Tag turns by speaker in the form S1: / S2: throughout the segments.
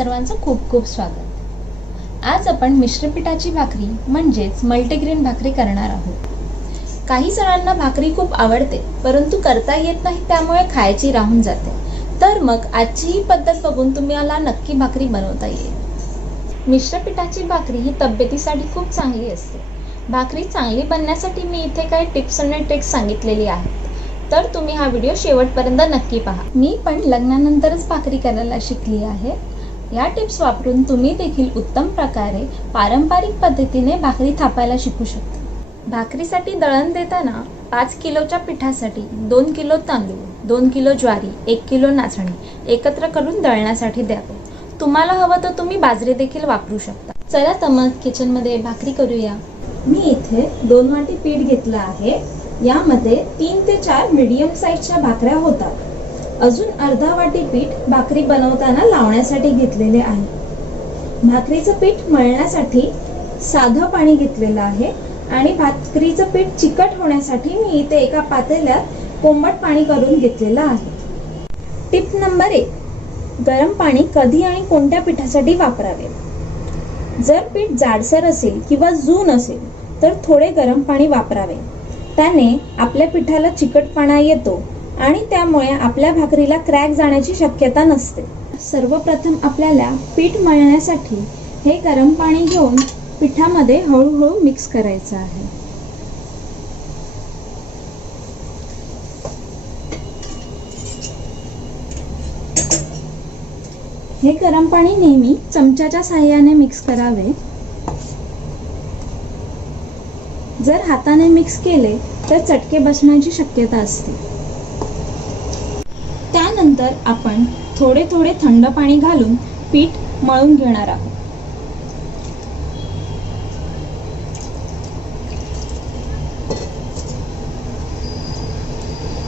S1: सर्वांचं खूप खूप स्वागत. आज आपण मिश्रपिठाची भाकरी म्हणजेच मल्टीग्रेन भाकरी करणार आहोत. काही जणांना भाकरी खूप आवडते परंतु करता येत नाही त्यामुळे खायची राहून जाते. तर मग आजची ही पद्धत बघून तुम्हाला नक्की भाकरी बनवता येईल. मिश्रपिठाची भाकरी ही तब्येतीसाठी खूप चांगली असते. भाकरी चांगली बनण्यासाठी मी इथे काही टिप्स आणि ट्रिक्स सांगितलेली आहेत. तर तुम्ही हा व्हिडिओ शेवटपर्यंत नक्की पहा. मी पण लग्नानंतरच भाकरी करायला शिकली आहे. या टिप्स वापरून तुम्ही देखील उत्तम प्रकारे पारंपरिक पद्धतीने भाकरी थापायला शिकू शकता. भाकरीसाठी दळण देताना पाच किलोच्या पिठासाठी दोन किलो तांदूळ दोन किलो ज्वारी एक किलो नाचणी एकत्र करून दळण्यासाठी द्यावं. तुम्हाला हवं तर तुम्ही बाजरी देखील वापरू शकता. चला तर मग किचनमध्ये भाकरी करूया. मी इथे दोन वाटी पीठ घेतलं आहे. यामध्ये तीन ते चार मीडियम साईजच्या भाकऱ्या होतात. अजून अर्धा वाटी पीठ भाकरी बनवताना लावण्यासाठी घेतलेले आहे. भाकरीचं पीठ मळण्यासाठी साधं पाणी घेतलेलं आहे आणि भाकरीचं पीठ चिकट होण्यासाठी मी इथे एका पातेल्यात कोंबट पाणी करून घेतलेलं आहे. टिप नंबर एक गरम पाणी कधी आणि कोणत्या पिठासाठी वापरावे? जर पीठ जाडसर असेल किंवा जून असेल तर थोडे गरम पाणी वापरावे. त्याने आपल्या पिठाला चिकटपणा येतो आणि त्यामुळे आपल्या भाकरीला क्रॅक जाण्याची शक्यता नसते. सर्वप्रथम आपल्याला पीठ मळण्यासाठी हे गरम पाणी घेऊन पिठामध्ये हळूहळू मिक्स करायचं आहे. हे गरम पाणी नेहमी चमच्याच्या साह्याने मिक्स करावे. जर हाताने मिक्स केले तर चटके बसण्याची शक्यता असते. त्यानंतर आपण थोडे थोडे थंड पाणी घालून पीठ मळून घेणार आहोत.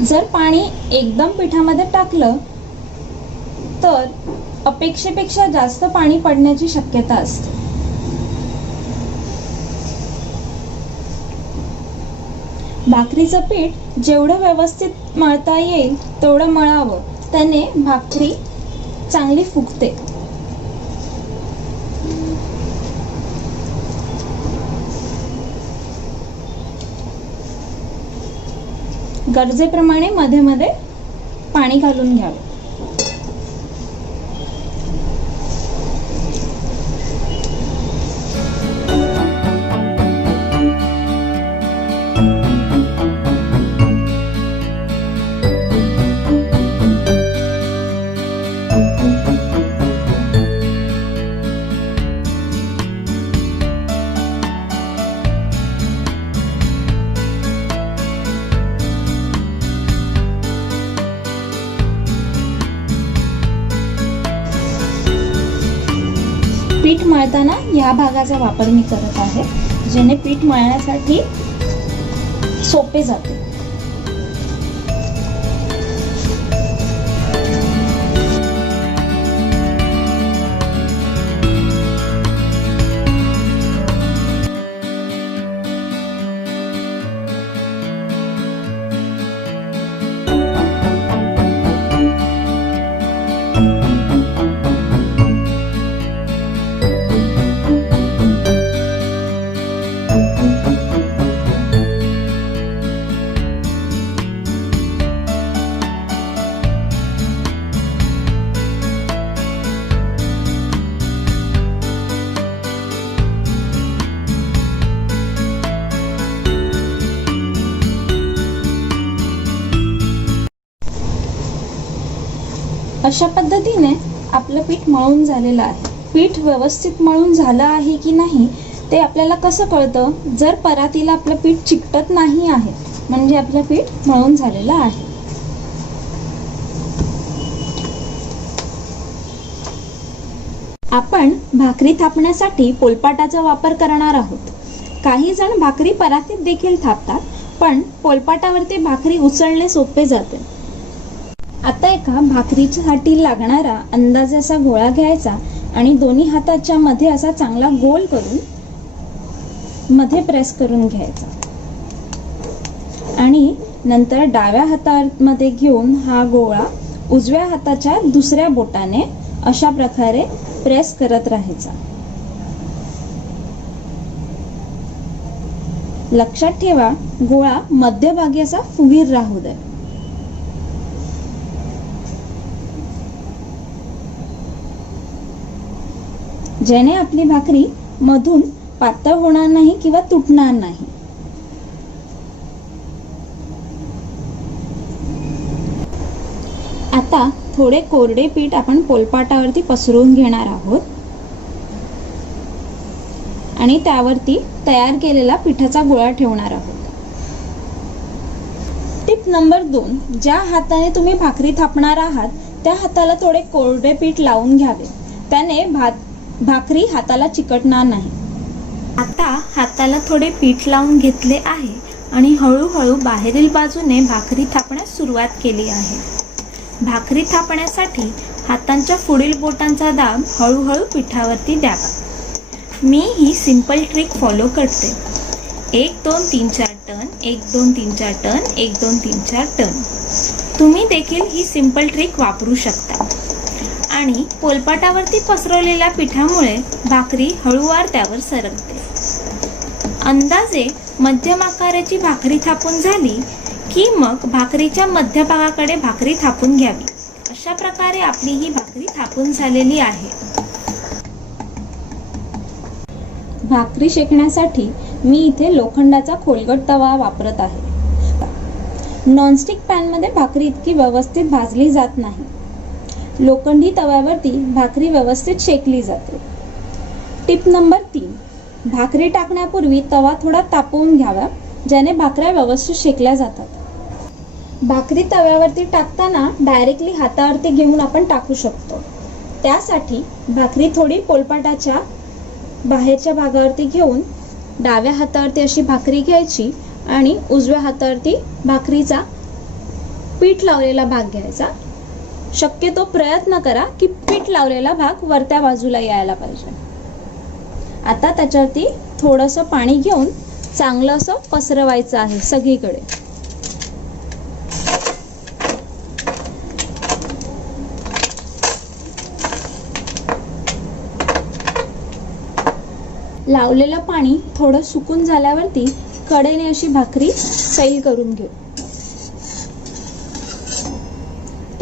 S1: जर पाणी एकदम पिठामध्ये टाकलं तर अपेक्षेपेक्षा जास्त पाणी पडण्याची शक्यता असते. भाकरीचं पीठ जेवढं व्यवस्थित मळता येईल तेवढं मळावं. त्याने भाकरी चांगली फुगते. गरजेप्रमाणे मध्ये मध्ये पाणी घालून घ्यावे. पीठ मळताना या भागाचा वापर मी करत आहे जेणे पीठ मळण्यासाठी सोपे जाते. अशा पद्धतीने आपलं पीठ मळून झालेलं आहे. पीठ व्यवस्थित मळून झालं आहे की नाही ते आपल्याला कसं कळतं? जर परातीला आपलं पीठ चिकटत नाही आहे म्हणजे आपलं पीठ मळून झालेलं आहे. आपण भाकरी थापण्यासाठी पोलपाटाचा वापर करणार आहोत. काही जण भाकरी परातीत देखील थापतात पण पोलपाटावरती भाकरी उचलणे सोपे जाते. आता एका भाकरीसाठी लागणारा अंदाजे असा गोळा घ्यायचा आणि दोन्ही हाताच्या मध्ये असा चांगला गोल करून मध्ये प्रेस करून घ्यायचा. आणि नंतर डाव्या हातामध्ये घेऊन हा गोळा उजव्या हाताच्या दुसऱ्या बोटाने अशा प्रकारे प्रेस करत राहायचा. लक्षात ठेवा गोळा मध्यभागी असा फुगीर राहू द्या ज्याने आपली भाकरी मधून पातळ होणार नाही किंवा तुटणार नाही. आता थोडे कोरडे पीठ आपण पोलपाटावरती पसरवून घेणार आहोत. आणि त्यावरती तयार केलेला पिठाचा गोळा ठेवणार आहोत. टिप नंबर दोन ज्या हाताने तुम्ही भाकरी थापणार आहात त्या हाताला थोडे कोरडे पीठ लावून घ्यावे. त्याने भात भाकरी हाताला चिकटणार नाही. आता हाताला थोडे पीठ लावून घेतले आहे आणि हळूहळू बाहेरील बाजूने भाकरी थापण्यास सुरुवात केली आहे. भाकरी थापण्यासाठी हातांच्या पुढील बोटांचा दाब हळूहळू पिठावरती द्यावा. मी ही सिंपल ट्रिक फॉलो करते. एक दोन तीन चार टन एक दोन तीन चार टन एक दोन तीन चार टन. तुम्ही देखील ही सिंपल ट्रिक वापरू शकता. आणि पोलपाटावरती पसरवलेल्या पिठामुळे भाकरी हळूवार त्यावर सरकते. अंदाजे मध्यम आकाराची भाकरी थापून झाली की मग भाकरीच्या मध्यभागाकडे भाकरी थापून घ्यावी. अशा प्रकारे आपली ही भाकरी थापून झालेली आहे. भाकरी शेकण्यासाठी मी इथे लोखंडाचा खोलगट तवा वापरत आहे. नॉनस्टिक पॅनमध्ये भाकरी इतकी व्यवस्थित भाजली जात नाही. लोखंडी तव्यावरती भाकरी व्यवस्थित शेकली जाते. टिप नंबर तीन. भाकरी टाकण्यापूर्वी तवा थोडा तापवून घ्यावा ज्याने भाकऱ्या व्यवस्थित शेकल्या जातात. भाकरी तव्यावरती टाकताना डायरेक्टली हातावरती घेऊन आपण टाकू शकतो. त्यासाठी भाकरी थोडी पोलपाटाच्या बाहेरच्या भागावरती घेऊन डाव्या हातावरती अशी भाकरी घ्यायची आणि उजव्या हातावरती भाकरीचा पीठ लावलेला भाग घ्यायचा. शक्यतो प्रयत्न करा की पीठ लावलेला भाग वरत्या बाजूला यायला पाहिजे. आता त्याच्यावरती थोडंसं पाणी घेऊन चांगलं असं पसरवायचं आहे सगळीकडे. लावलेलं पाणी थोडं सुकून झाल्यावरती कडेने अशी भाकरी सैल करून घेऊ.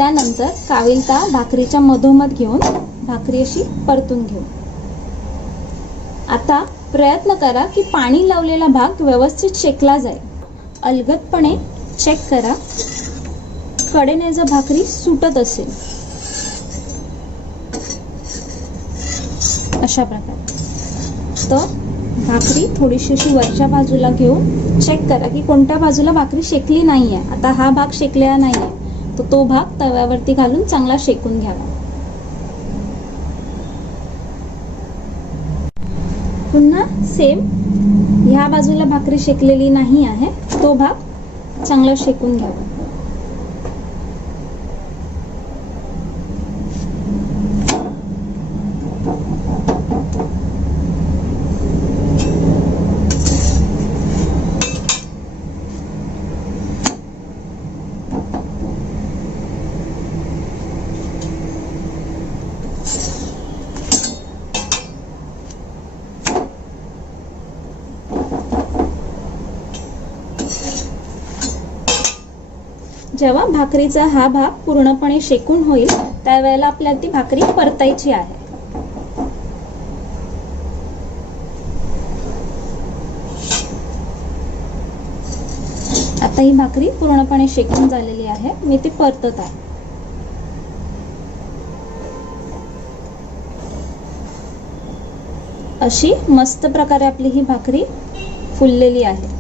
S1: त्यानंतर काविलता भाकरीच्या मधोमध घेऊन भाकरी अशी परतून घेऊ आता प्रयत्न करा की पाणी लावलेला भाग व्यवस्थित शेकला जाईल अलगदपणे चेक करा. कडेने जर भाकरी सुटत असेल. अशा प्रकारे. तर भाकरी थोडीशी अशी वरच्या बाजूला घेऊन चेक करा की कोणत्या बाजूला भाकरी शेकली नाही आहे आता हा भाग शेकलेला नाही आहे तर तो भाग तव्यावरती घालून चांगला शेकून घ्यावा. पुन्हा सेम ह्या बाजूला भाकरी शेकलेली नाही आहे तो भाग चांगला शेकून घ्यावा. जेव्हा भाकरीचा हा भाग पूर्णपणे शेकून होईल त्यावेळेला आपल्याला ती भाकरी परतायची आहे. आता ही भाकरी पूर्णपणे शेकून झालेली आहे. मी ती परतत आहे. अशी मस्त प्रकारे आपली ही भाकरी फुललेली आहे.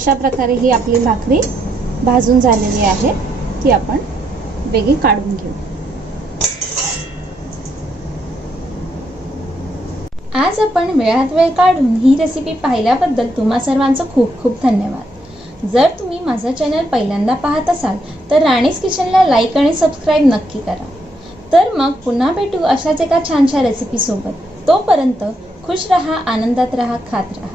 S1: अशा प्रकारे ही आपली भाकरी भाजून झालेली आहे ती आपण वेगळी काढून घेऊ. आज आपण वेळात वेळ काढून ही रेसिपी पाहिल्याबद्दल तुम्हा सर्वांचं खूप खूप धन्यवाद. जर तुम्ही माझं चॅनल पहिल्यांदा पाहत असाल तर राणीस किचनला लाईक आणि सबस्क्राईब नक्की करा. तर मग पुन्हा भेटू अशाच एका छानशा रेसिपीसोबत तोपर्यंत खुश रहा आनंदात रहा खात रहा.